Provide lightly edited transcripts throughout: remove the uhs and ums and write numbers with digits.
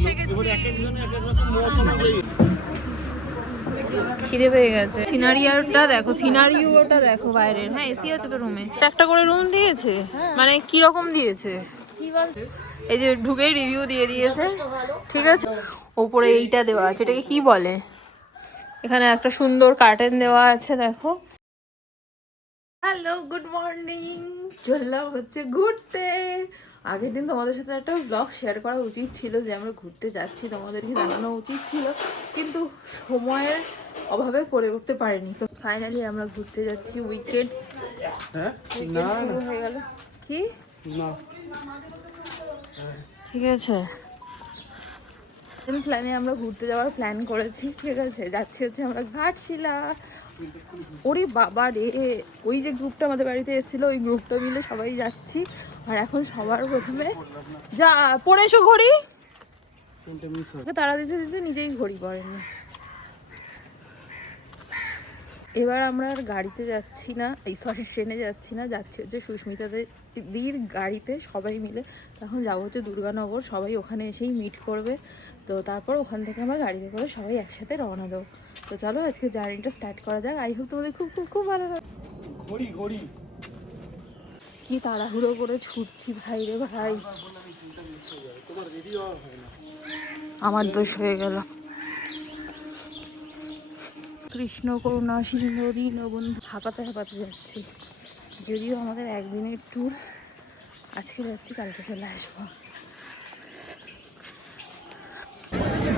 এসে গেছি। খিদে পেয়ে গেছে। সিনারিওটা দেখো, সিনারিওটা দেখো বাইরের। হ্যাঁ এসি আছে তো রুমে, একটা করে রুম দিয়েছে। মানে কি রকম দিয়েছে, এই যে ঢুকেই রিভিউ দিয়ে দিয়েছে, ঠিক আছে। ওপরে এইটা দেওয়া আছে, এটাকে কি বলে, এখানে একটা সুন্দর কার্টেন দেওয়া আছে দেখো। হ্যালো গুড মর্নিং, চললাম হচ্ছে ঘুরতে। আগের দিন তোমাদের সাথে একটা ব্লগ শেয়ার করা উচিত ছিল যে আমরা ঘুরতে যাচ্ছি, তোমাদেরকে জানানো উচিত ছিল, কিন্তু সময়ের অভাবে করে উঠতে পারিনি। তো ফাইনালি আমরা ঘুরতে যাচ্ছি। উইকেন্ড শুরু হয়ে গেল। কি ঠিক আছে, প্ল্যানে আমরা ঘুরতে যাওয়ার প্ল্যান করেছি, ঠিক আছে। যাচ্ছি হচ্ছে আমরা ঘাটশিলা। ওরে বাবা রে, ওই যে গ্রুপটা আমাদের বাড়িতে এসেছিলো, ওই গ্রুপটা মিলে সবাই যাচ্ছি। আর এখন সবার প্রথমে যা পড়ে এসো ঘড়ি, তারা দিতে দিতে নিজেই ঘড়ি পড়েনি। এবার আমরা আর গাড়িতে যাচ্ছি না, এই সরি ট্রেনে যাচ্ছি না, যাচ্ছি হচ্ছে সুস্মিতাদের গাড়িতে সবাই মিলে। তখন যাবো হচ্ছে দুর্গানগর, সবাই ওখানে এসেই মিট করবে। তো তারপর ওখান থেকে আমরা গাড়িতে করে সবাই একসাথে রওনা দেবো। তো চলো আজকে জার্নিটা স্টার্ট করা যাক। আই হোপ তোমাদের খুব খুব খুব ভালো লাগে। কি তাড়াহুড়ো করে ছুটছি ভাই রে ভাই, আমার দোষ হয়ে গেল। কৃষ্ণ করুণা সিন্ধু দীনবন্ধু, হাঁপাতে হাঁপাতে যাচ্ছি। যদিও আমাদের একদিনের ট্যুর, আজকে যাচ্ছি, কালকে চলে আসবো।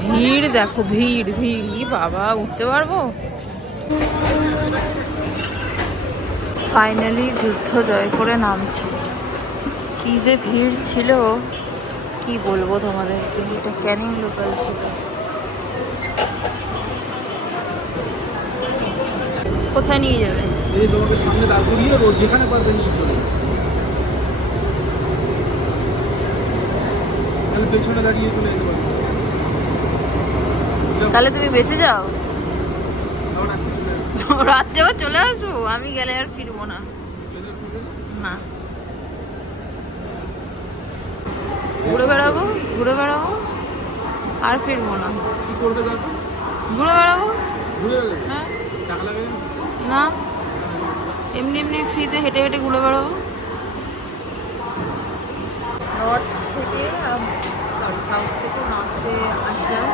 ভিড় দেখো, ভিড় ভিড়, ই বাবা উঠতে পারবো। ফাইনালি যুদ্ধ জয় করে নামছি। কি যে ভিড় ছিল, কি বলবো তোমাদেরকে। এটা ক্যানিং লোকাল ছিল। কোথায় নিয়ে যাবে? এই তোমাকে সামনে দাঁড় করিয়ে রোজ যেখানে পারবে নিয়ে চলে, তাহলে পেছনে দাঁড়িয়ে চলে যেতে পারবে। তাহলে তুমি বেঁচে যাও, রাত্রে আবার চলে আসো। আমি গেলে আর ফিরবো না, না ঘুরে বেড়াবো, ঘুরে বেড়াবো, আর ফিরবো না। কি করবে তারপর? ঘুরে বেড়াবো। ঘুরে গেলে হ্যাঁ, টাকা লাগে না এমনি এমনি ফ্রিতে হেঁটে হেঁটে ঘুরে বেড়াবো। নর্থ থেকে সরি সাউথ থেকে নর্থে আসলাম,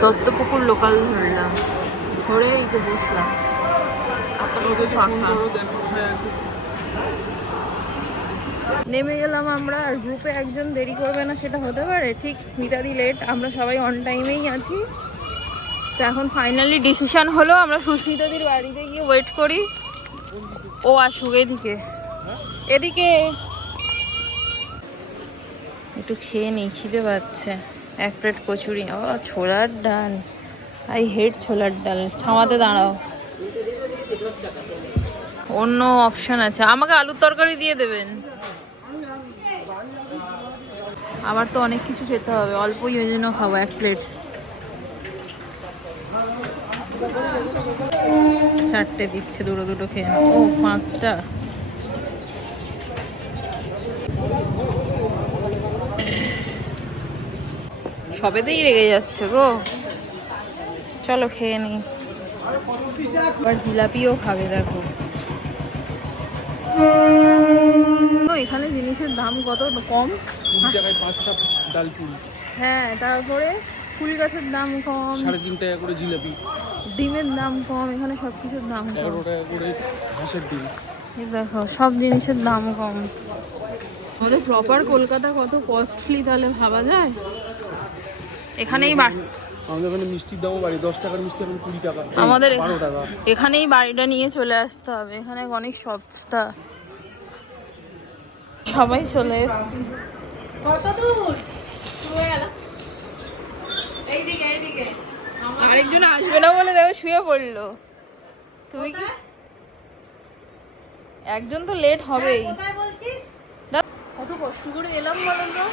দত্তপুকুর লোকাল ধরলাম, ধরে এই যে বসলাম। আপাতত ফাঁকা। নেমে গেলাম আমরা, আর গ্রুপে একজন দেরি করবে না সেটা হতে পারে? ঠিক স্মিতাদি লেট, আমরা সবাই অন টাইমেই আছি। তো এখন ফাইনালি ডিসিশন হলো আমরা সুস্মিতাদির বাড়িতে গিয়ে ওয়েট করি, ও আসুক। এদিকে এদিকে একটু খেয়ে নিই, খিদে পাচ্ছে। এক প্লেট কচুরি, ও ছোলার ডাল, আই হেট ছোলার ডাল। ছামাতে দাঁড়াও, অন্য অপশান আছে। আমাকে আলুর তরকারি দিয়ে দেবেন, আমার তো অনেক কিছু খেতে হবে, অল্পই ওই জন্য খাবো এক প্লেট। চারটে দিচ্ছে, দুটো দুটো খেয়ে নাও। ও 5টা, সবেতেই রেগে যাচ্ছে গো। চলো খেয়ে নিই। আবার জিলাপিও খাবে দেখো। এখানে জিনিসের দাম কত কম, 20 টাকায় 5টা ডাল পুরি। হ্যাঁ তারপরে ফুল গাছের দাম কম, 3.5 টাকা করে জিলাপি, ডিমের দাম কম, এখানে সব কিছুর দাম কম। 11 টাকা করে হাঁসের ডিম। এই দেখো সব জিনিসের দাম কম। আমাদের প্রপার কলকাতা কত কস্টলি তাহলে ভাবা যায়। এখানেই আমাদের এখানে মিষ্টির দামও বাড়ি, 10 টাকার মিষ্টি এখন 20 টাকা, আমাদের 12 টাকা। এখানেই বাড়িটা নিয়ে চলে আসতে হবে, এখানে অনেক সস্তা। সবাই চলে এসেছে। কত দূর শুয়ে গেল, এইদিকে এইদিকে। আরেকজন আসবে না বলে দেখো শুয়ে পড়লো। তুমি কি, একজন তো লেট হবেই। কত কষ্ট করে এলাম বলো তো।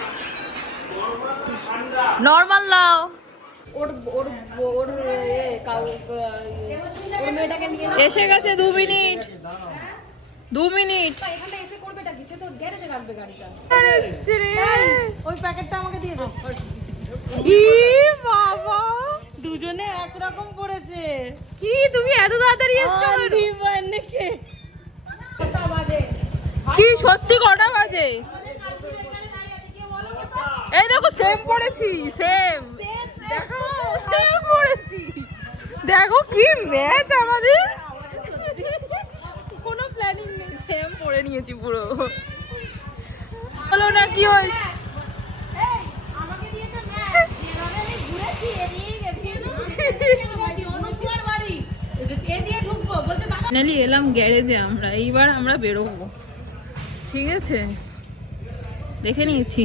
নর্মাল দাও, ওর ওর ওর এসে গেছে। 2 মিনিট 2 মিনিট। এখানে এসে করবেটা কি? সে তো গ্যারেজে রাখবে গাড়িটা। আরে ওই প্যাকেটটা আমাকে দিয়ে দাও। ই বাবা, দুজনে একরকম পড়েছে। কি তুমি এত তাড়াতাড়ি এসছো? কি সত্যি কটা বাজে? এই দেখো সেম পড়েছি, সেম। দেখো সেম পড়েছি। দেখো কি ম্যাচ আমাদের, কোনো প্ল্যানিং নেই, সেম পড়ে নিয়েছি পুরো। বলো না কি হয়েছে? ফাইনালি এলাম গ্যারেজে আমরা, এইবার আমরা বেরোবো। ঠিক আছে, দেখে নিয়েছি,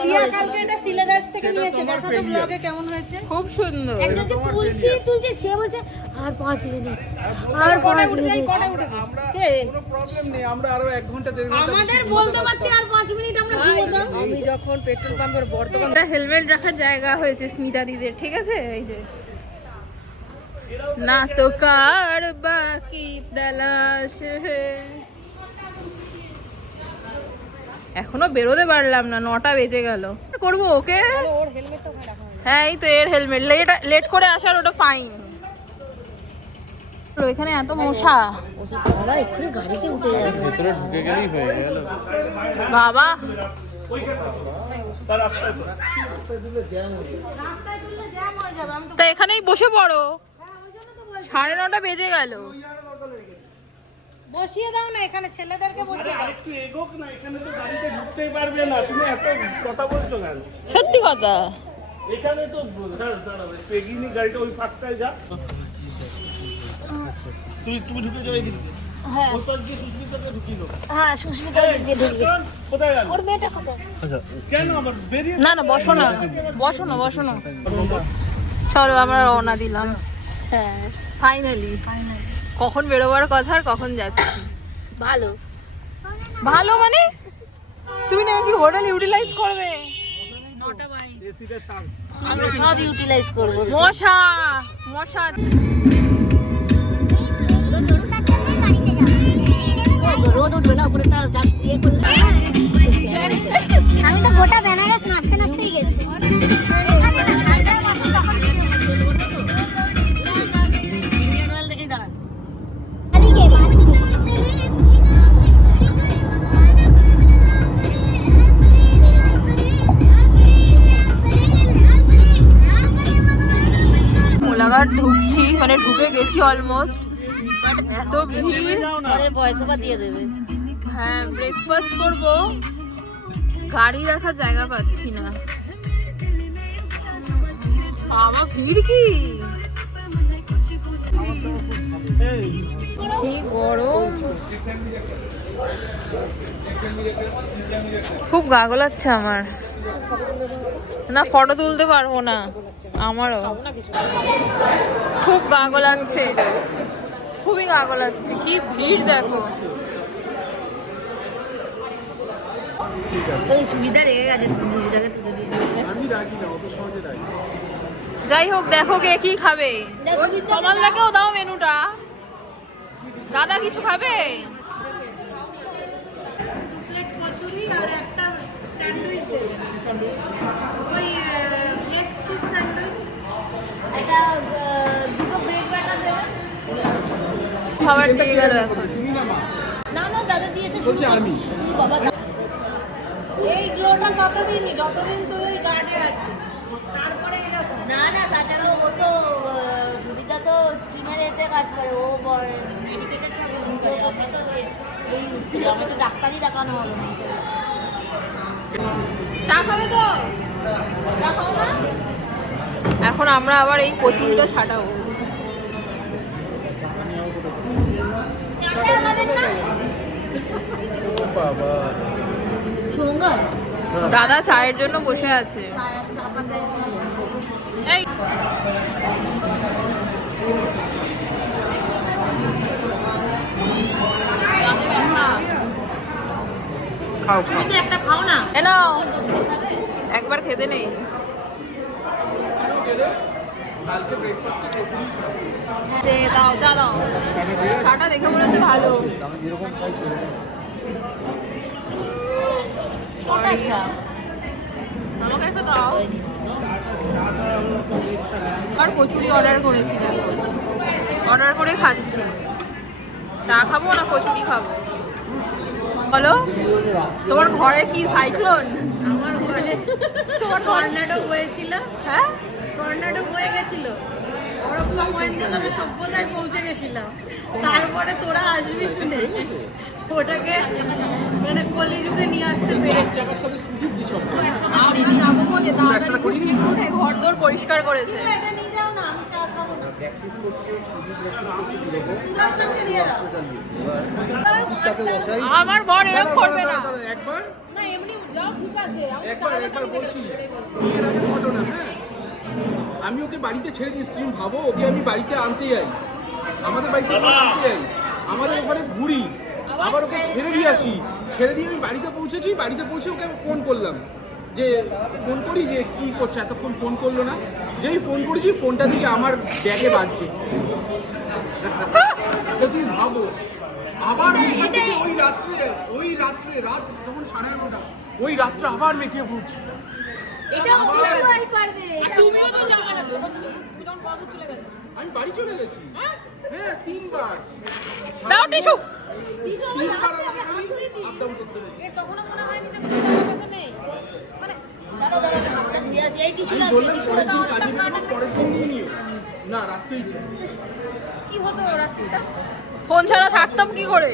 সিয়া কালকে এটা সিলেদার্স থেকে নিয়েছে, দেখো তো ব্লগে কেমন হয়েছে। খুব সুন্দর। একজনকে তুলছি সে বলছে আর 5 মিনিট, আর 5 মিনিট। কটা উঠেছে? কে? কোনো প্রবলেম নেই, আমরা আরো 1 ঘন্টা 1.5 ঘন্টা আমাদের বলতে পারতে আর 5 মিনিট আমরা ঘুমোতাম। আমি যখন পেট্রোল পাম্পের বর্তমান একটা হেলমেট রাখার জায়গা হয়েছে স্মিতা দিদের, ঠিক আছে? এই যে না তো কার বাকি তালাশ হে। এখনো বেরোতে পারলাম না, 9টা বেজে গেল। করবো ওকে? ওর হেলমেটটা ওখানে রাখা হয়েছে। হ্যাঁ, এই তো এর হেলমেট। লেট করে আসার ওটা ফাইন। এখানে এত মশা বাবা এক্ষুনি গাড়িতে উঠে যাবে। ভেতরে ঢুকে গেলেই হয়ে গেল। বাবা। তা এখানেই বসে পড়ো, 9:30 বেজে গেল। বসিয়ে দাও না এখানে, ছেলেদেরকে বসিয়ে দাও। একটু এগোক না, এখানে তো গাড়িতে ঢুকতেই পারবে না, তুমি এত কথা বলছো কেন? সত্যি কথা। এখানে তো দাঁড়াবে, পেগিনি গাড়িটা ওই ফাঁকটায় যা। তুমি ঢুকে যাও এদিকে। হ্যাঁ ওই পাশ দিয়ে সুস্মিতাকে ঢুকিয়ে দাও। হ্যাঁ, সুস্মিতা দিয়ে ঢুকবে। শোন, কোথায় গেল? ওর মেয়েটা কোথায়? কেন আবার বেরিয়ে না না, বসো না, বসো না, বসো না। চলো আমরা রওনা দিলাম হ্যাঁ ফাইনালি। কখন বেরোবার কথা আর কখন যাচ্ছি। ভালো। ভালো মানে তুমি নাকি হোটেল ইউটিলাইজ করবে? এসিটা চাল। আমরা সব ইউটিলাইজ করব। মশা মশা। রোদ উঠবে না উপরে, তার গাছ দিয়ে করলে। আমি তো গোটা বেনারস নাচতে নাচতেই গেছি। মোলাঘাট ঢুকছি, মানে ঢুকে গেছি অলমোস্ট। এত ভিড়। পরে পয়সা দিয়ে দেবে। হ্যাঁ, ব্রেকফাস্ট করব, গাড়ি রাখার জায়গা পাচ্ছি না। বাবা ভিড় কি, কি গরম। খুব গা গোলাচ্ছে আমার, না ফটো তুলতে পারবো না। আমারও খুব গা গোলাচ্ছে, খুবই গা গোলাচ্ছে। কি ভিড় দেখো। ওই সুবিধা রেগে গেছে, দিদিটাকে তুলে দিয়ে দেবে। আমি রাখি না, অত সহজে রাখি না। যাই হোক, দেখো কে কি খাবে। তোমার লাগেও দাও মেনুটা। দাদা কিছু খাবে? প্লেট কচুরি আর একটা স্যান্ডউইচ দেবেন। ওই এগ চিজ স্যান্ডউইচ। একটা দুটো ব্রেড বাটার দেবেন। খাবার দিয়ে গেল এখন। তুমি না মা, না না, দাদা দিয়েছে। বলছি আমি। বাবা এই গ্লোটা ততদিনই যতদিন তুই ওই গার্ডে আছিস, তারপরে এরকম। না না, তাছাড়াও ও তো সুবিধা তো স্কিনের এতে কাজ করে, ও মেডিকেটেড সব ইউজ করে। আমরা তো এই ইউজ করি, আমরা তো ডাক্তারই দেখানো হলো না। চা খাবে তো? চা খাও না? এখন আমরা আবার এই কচুরিটা ছাটাবো। ও বাবা, সুন্দর। দাদা চায়ের জন্য বসে আছে। এই খাও খাও। তুমি তো একটা খাও না। এ নাও, একবার খেতে নেই। কালকে ব্রেকফাস্টে কচুরি দাও, চা দাও। চাটা দেখে মনে হচ্ছে ভালো। আমি যেরকম খাই সেরকম। আচ্ছা, আমাকে একটা দাও। আর কচুরি অর্ডার করেছি, দেখো অর্ডার করে খাচ্ছি। চা খাবো না কচুরি খাবো? বলো, তোমার ঘরে কি সাইক্লোন? আমার ঘরে তোমার টর্নেডো হয়েছিল, হ্যাঁ টর্নেডো হয়ে গেছিল, হরপ্পা মহেঞ্জোদারো সভ্যতায় পৌঁছে গেছিলাম। তারপরে তোরা আসবি শুনে ওটাকে মানে কলিযুগে নিয়ে আসতে পেরেছি। ঘর দোর পরিষ্কার করেছে। এটা নিয়ে যাও না, আমি চা খাবো না। সুদর্শনকে নিয়ে যাও। আমার বর এরকম করবে না। একবার না এমনি যাও, ঠিক আছে। একবার বলছি এর আগে ঘটনা, হ্যাঁ আমি ওকে বাড়িতে ছেড়ে দিয়েছি, তুমি ভাবো ওকে আমি বাড়িতে আনতে যাই, আমাদের বাড়িতে আনতে যাই, আমাদের ওখানে ঘুরি, আবার ওকে ছেড়ে দিয়ে আসি, ছেড়ে দিয়ে আমি বাড়িতে পৌঁছেছি, বাড়িতে পৌঁছে ওকে আমি ফোন করলাম, যে ফোন করি যে কি করছে, এতক্ষণ ফোন করলো না, যেই ফোন করেছি ফোনটা থেকে আমার ব্যাগে বাজছে। তুমি ভাবো আবার ওই রাত্রে রাত তখন 9:30, ওই রাত্রে আবার মেটিয়ে পড়ছি। তুমিও তো যাবে না। তুমি কত চলে গেছো? আমি বাড়ি চলে গেছি, হ্যাঁ 3 বার। দাও টিস্যু। তখনও মনে হয়নি যে আমার কাছে নেই। মানে দাঁড়াও হাতটা ধুয়ে আসি। এই টিস্যুটা আমি বললাম পরের দিন কাজে বেরোবো, পরের দিন নিয়ে নিও না, রাত্রেই চল। কি হতো রাত্রিটা? ফোন ছাড়া থাকতাম কি করে?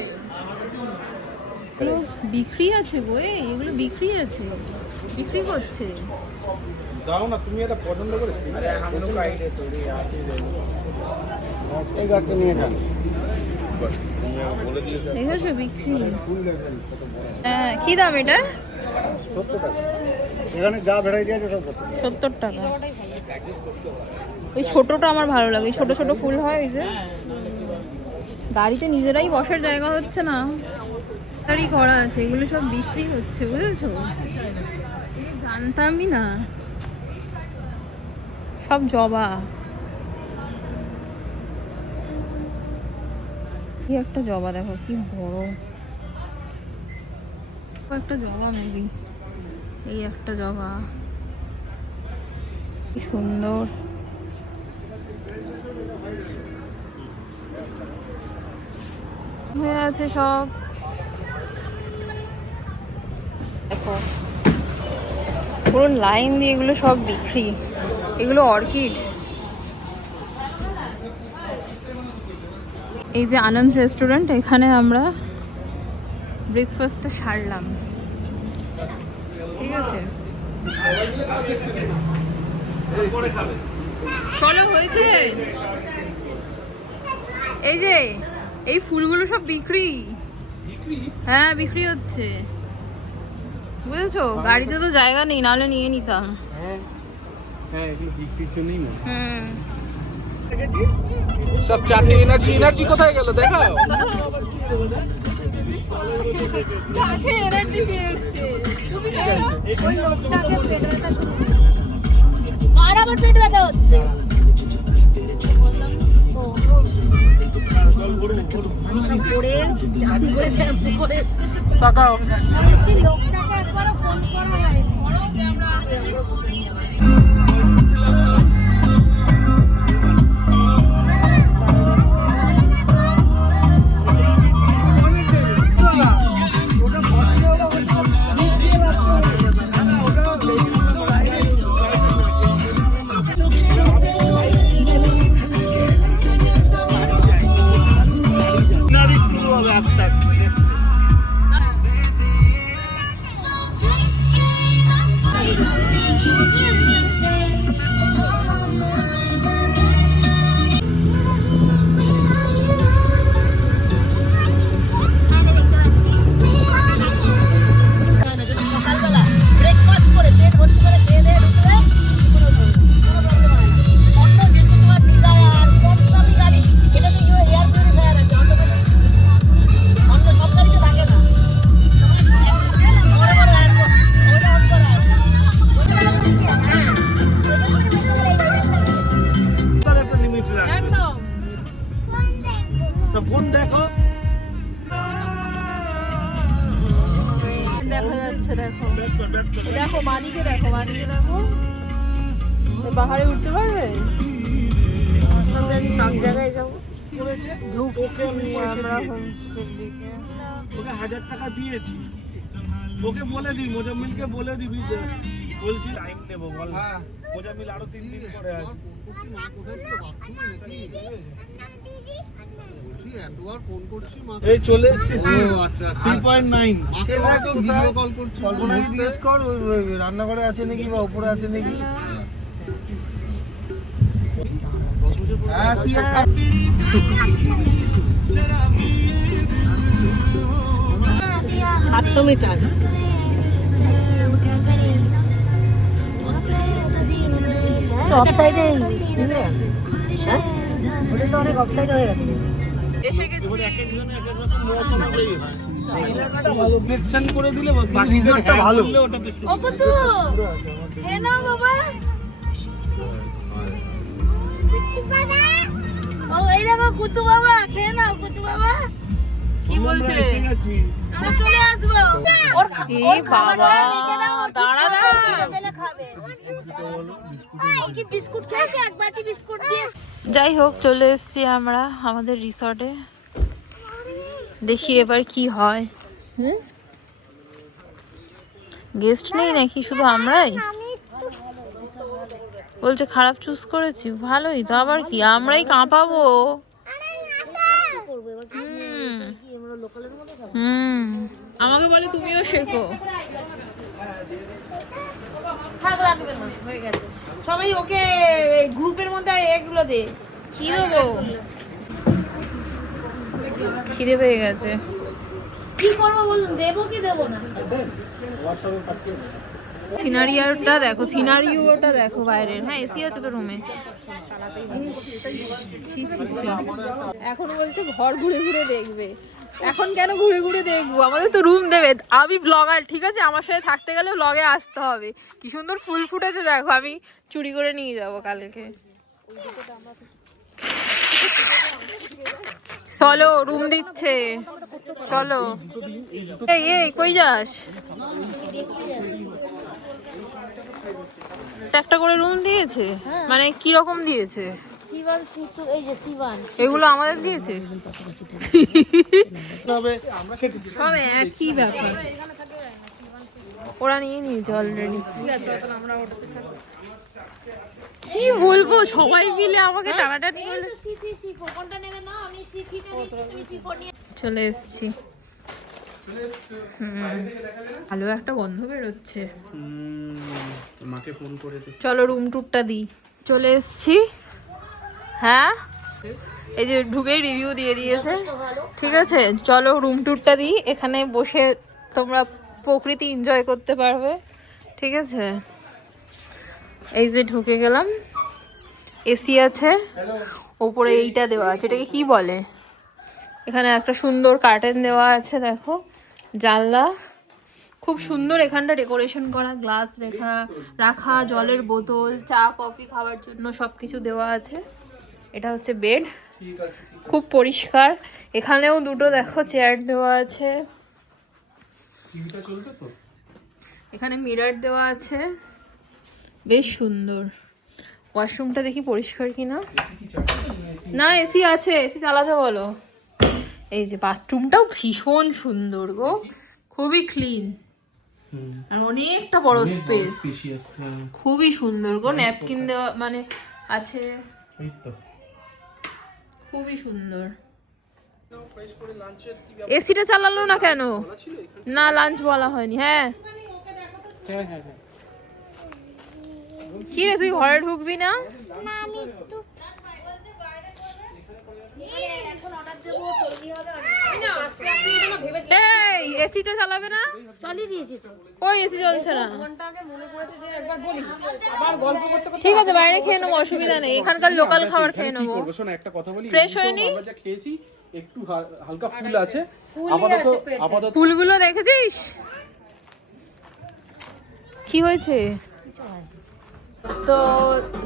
বিক্রি আছে গো, এগুলো বিক্রি আছে, বিক্রি করছে। দাও না, তুমি এটা পছন্দ করে এই গাছটা নিয়ে যান। দেখেছো বিক্রি? হ্যাঁ, কি দাম এটা? 70 টাকা। এখানে যা ভ্যারাইটি আছে সব 70 টাকা। ওই ছোটটা আমার ভালো লাগে, ছোট ছোট ফুল হয় ওই যে। গাড়িতে নিজেরাই বসার জায়গা হচ্ছে না, তারই করা আছে, এগুলো সব বিক্রি হচ্ছে, বুঝেছো? জানতামই না। সব জবা। কি একটা জবা, দেখো কি বড় একটা জবা, মেবি এই একটা জবা, কি সুন্দর। হয়ে আছে সব, দেখো পুরো লাইন দিয়ে এগুলো সব বিক্রি। এগুলো অর্কিড। এই যে আনন্দ রেস্টুরেন্ট, এখানে আমরা ব্রেকফাস্টটা সারলাম, ঠিক আছে? চলো, হয়েছে। এই যে এই ফুলগুলো সব বিক্রি, হ্যাঁ বিক্রি হচ্ছে, বুঝেছো? গাড়িতে তো জায়গা নেই, নাহলে নিয়ে নিতাম। হ্যাঁ হ্যাঁ, এগুলো বিক্রির জন্যই না। হুম, সব চাতে এনার্জি কোথায় গেল দেখাও। আর আমার পেট ব্যথা হচ্ছে। তাকাও। লোকটাকে একবারও ফোন করা হয়নি। ফোন দেখো, দেখা যাচ্ছে, দেখো দেখো বাদিকে, দেখো বাদিকে, দেখো পাহাড়ে উঠতে পারবে? সব জায়গায় যাবো। ঢুকছি আমরা হোমস্টের দিকে। ওকে 1000 টাকা দিয়েছি। ওকে বলে দিই, মোজাম্মিলকে বলে দিবি যে বলছি টাইম নেবো বল। মোজাম্মিল আরো 3 দিন পরে আসবে। এই চলে এসেছি 3.9। কল্পনাকে জিজ্ঞেস কর ওই রান্নাঘরে আছে নাকি বা উপরে আছে নাকি। অফসাইডে ওটা তো অনেক অফসাইড হয়ে গেছে। এসে গেছি। ভালো ডিরেকশন করে দিলে বাকিটা ভালো। অপু তো খেয়ে নাও বাবা। ও এই দেখো কুতু বাবা, খেয়ে নাও কুতু বাবা। কি বলছে? আমরা চলে আসবো। এ বাবা দাঁড়া না। বিস্কুট খেয়েছে, এক বাটি বিস্কুট দিয়ে। যাই হোক চলে এসেছি আমরা আমাদের রিসর্টে। দেখি এবার কি হয়। গেস্ট নেই নাকি, শুধু আমরাই? বলছে খারাপ চুজ করেছি। ভালোই তো, আবার কি, আমরাই কাঁপাবো। আমাকে বলে তুমিও শেখো। থাক, লাগবে না, হয়ে গেছে। সবাই ওকে গ্রুপের মধ্যে এগুলো দে। কি দেবো? খিদে পেয়ে গেছে। কি করবো বলুন, দেবো কি দেবো না? সিনারিওটা দেখো, সিনারিওটা দেখো বাইরের। হ্যাঁ এসি আছে তো রুমে। এখন বলছে ঘর ঘুরে ঘুরে দেখবে। এখন কেন ঘুরে ঘুরে দেখবো? আমাদের তো রুম দেবে। আমি ব্লগার, ঠিক আছে? আমার সাথে থাকতে গেলে ব্লগে আসতে হবে। কি সুন্দর ফুল ফুটেছে দেখো, আমি চুরি করে নিয়ে যাবো কালকে। চলো রুম দিচ্ছে, চলো। এই এই কই যাস? একটা করে রুম দিয়েছে, মানে কি রকম দিয়েছে? C1 C2 এই যে C1 এগুলো আমাদের দিয়েছে। তবে সব একই ব্যাপার, ওরা নিয়ে নিয়েছে অলরেডি। কি বলবো, সবাই মিলে আমাকে টানাটানি এই করলো। তো C3 C4 কোনটা নেবে না? আমি C3 তে নিই, তুমি C4 নিয়ে। চলে এসছি। ভালো একটা গন্ধ বেরোচ্ছে। মাকে ফোন করে দে। চলো রুম টুরটা দিই। চলে এসছি। হ্যাঁ এই যে ঢুকেই রিভিউ দিয়ে দিয়েছে। ঠিক আছে চলো রুম টুরটা দিই। এখানে বসে তোমরা প্রকৃতি এনজয় করতে পারবে। ঠিক আছে, এই যে ঢুকে গেলাম। এসি আছে, ওপরে এইটা দেওয়া আছে, এটাকে কি বলে? এখানে একটা সুন্দর কার্টেন দেওয়া আছে, দেখো জানলা। খুব সুন্দর এখানটা ডেকোরেশন করা, গ্লাস রাখা, জলের বোতল, চা কফি খাওয়ার জন্য সবকিছু দেওয়া আছে। এটা হচ্ছে বেড, খুব পরিষ্কার। এখানেও দুটো দেখো চেয়ার দেওয়া আছে। এখানে মিরর দেওয়া আছে, বেশ সুন্দর। ওয়াশরুমটা দেখি পরিষ্কার কিনা। না এসি আছে, এসি চালাতে বলো। এই যে বাথরুমটাও ভীষণ সুন্দর গো, খুবই ক্লিন আর অনেকটা বড় স্পেস, খুবই সুন্দর গো। ন্যাপকিন দেওয়া মানে আছে, খুবই সুন্দর। এসিটা চালালো না কেন? না লাঞ্চ বলা হয়নি। হ্যাঁ কি রে, তুই ঘরে ঢুকবি না? এই এসিটা চালাবে না? চালিয়ে দিয়েছি তো। ওই এসি চলছে না। ঠিক আছে বাইরে খেয়ে নেবো, অসুবিধা নেই। এখানকার লোকাল খাবার খেয়ে নেবো। শোনো একটা কথা বলি, ফ্রেশ হয়নি? আমরা যা খেয়েছি একটু হালকা ফুল আছে। আপাতত ফুলগুলো দেখেছিস কি হয়েছে? তো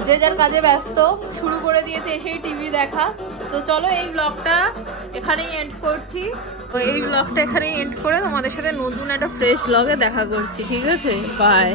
যে যার কাজে ব্যস্ত, শুরু করে দিয়েছে এসেই টিভি দেখা। তো চলো এই ব্লগটা এখানেই এন্ড করছি। তো এই ব্লগটা এখানেই এন্ড করে তোমাদের সাথে নতুন একটা ফ্রেশ ব্লগে দেখা করছি। ঠিক আছে, বাই।